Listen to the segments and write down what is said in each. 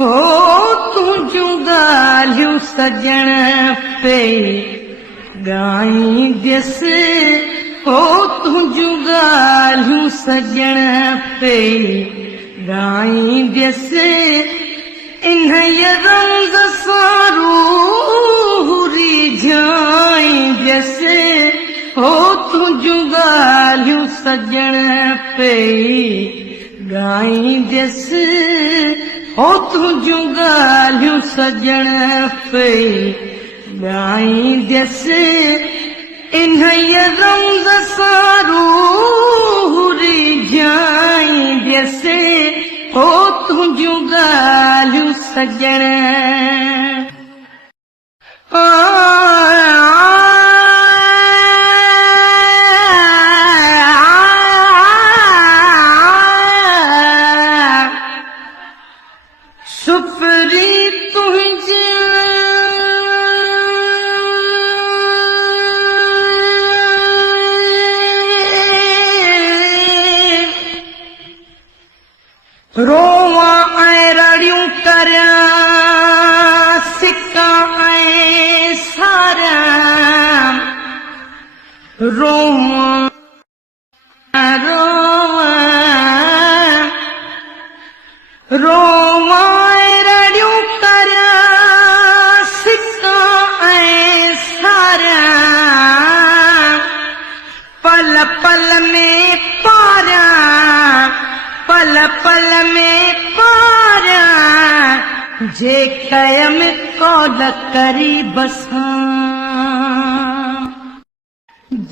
हो तुझूं ॻाल्हियूं सजण पे ॻाईंदसि हो तुझूं ॻाल्हियूं सजण पे ॻाईंदसि इन्हीअ रंग सां रूह रिझाईंदसि हो तुझूं ॻाल्हियूं सजण पे ॻाईंदसि हो तुझूं ॻाल्हियूं सजण पे ॻाईंदसि इन्हीअ रंग सां रूह रिझाईंदसि हो तुझूं ॻाल्हियूं सजण सुपरी तुझे रोवां ऐं रड़ियूं करियां सिका ऐं सारियां रोवां रोवां ऐं रड़ियूं करियां सिका ऐं सारियां पल पल में पारियां पल पल में पारियां जे क़यम कौल करी बसां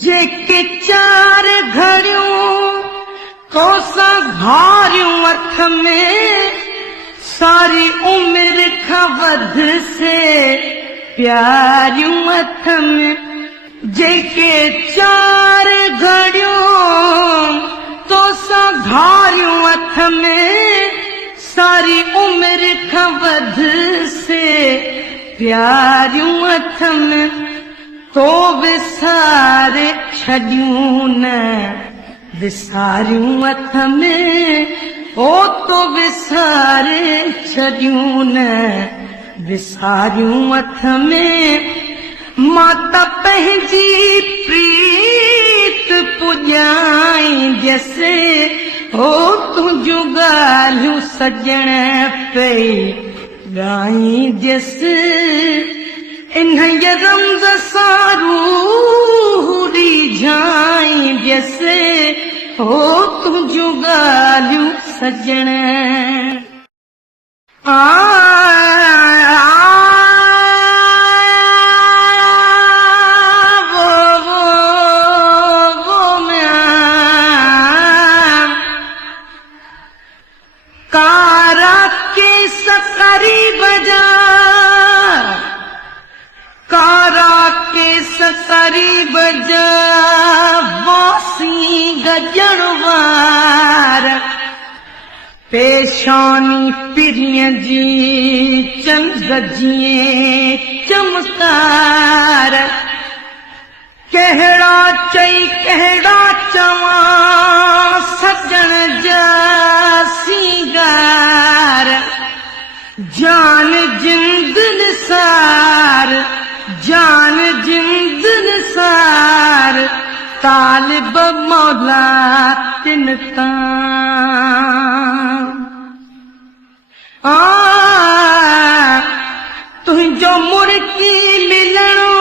जेके चार घड़ियूं कोसा घारियूं अख में सारी उम्र खां वध से प्यारियूं अथ में जेके चार घड़ियूं कोसा घारियूं अथ में सारी उम्र खां वध से प्यारियूं अथ में तो विसारे छॾियूं न विसारियूं अथ में ओ तो विसारे छॾियूं न विसारियूं अथ में मां त पंहिंजी प्रीत पुॼाईंदसि हो तुझूं ॻाल्हियूं सजण पे ॻाईंदसि इन्हीअ रंग सां रूह रिझाईंदसि हो तुझूं ॻाल्हियूं सजण कारा के सकरी बजा कारा के सकरी बजा वासी गजण वार पेशानी पिरीअ जी चंद जीअं चमकार कहिड़ा चई कहिड़ा चवां सजण जा सींगार जान जिंद निसार जान जिंद निसार तालिब मौला तिन तां तुंहिंजो मुर्गी मिलणो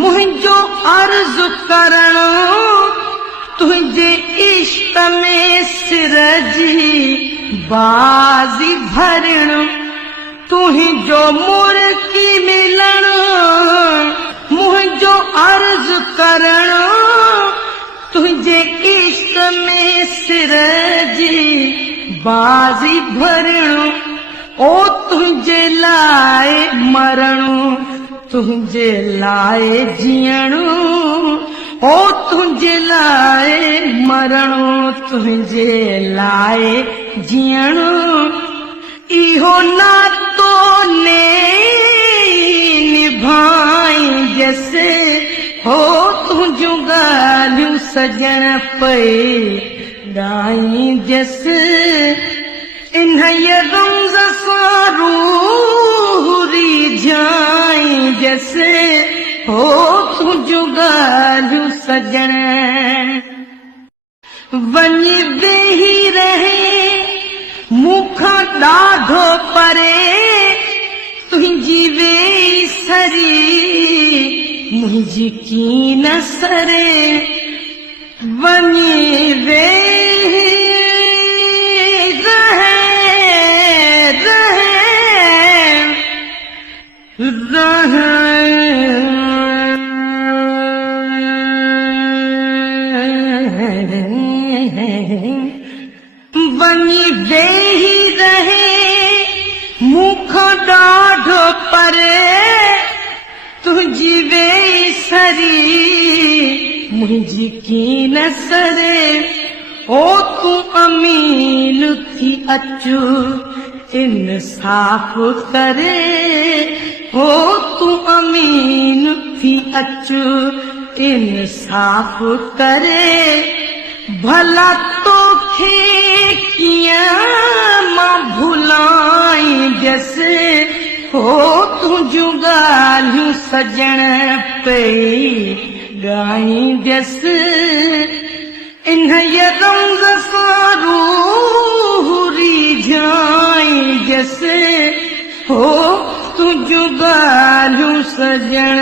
मुंहिंजो अर्ज़ करणो तुंहिंजे इश्क में सिर जी बाज़ी भरणो तुंहिंजो मुर्गी मिलणो मुंहिंजो अर्ज़ करणो तुंहिंजे इश्क में सिर जी बाज़ी भरणो ओ तुंहिंजे लाइ मरणो तुंहिंजे लाइ जीअणो ओ तुंहिंजे लाइ मरणो तुंहिंजे लाइ जीअणो इहो नातो निभाईंदसि हो तुझूं ॻाल्हियूं सजण पे ॻाईंदसि इन्हीअ रंग सां जैसे हो तुझो ॻाल्हियूं सजण वञी वेही रहे मूंखां ॾाढो परे तुंहिंजी वेसरी मुंहिंजी कीन सरे वञी वेही वञी वेही रहे मूंखां ॾाढो परे तुंहिंजी वेसरी मुंहिंजी कीन सरे ओ तूं अमीन थी अचु इंसाफ़ करे ओ तूं अमीन थी अचु इंसाफ़ करे भला तोखे कीअं मां भुलाईंदसि हो तुंहिंजूं ॻाल्हियूं सजण पई ॻाईंदसि इन्हीअ रंग सां रूह रिझाईंदसि हो तुंहिंजूं ॻाल्हियूं सजण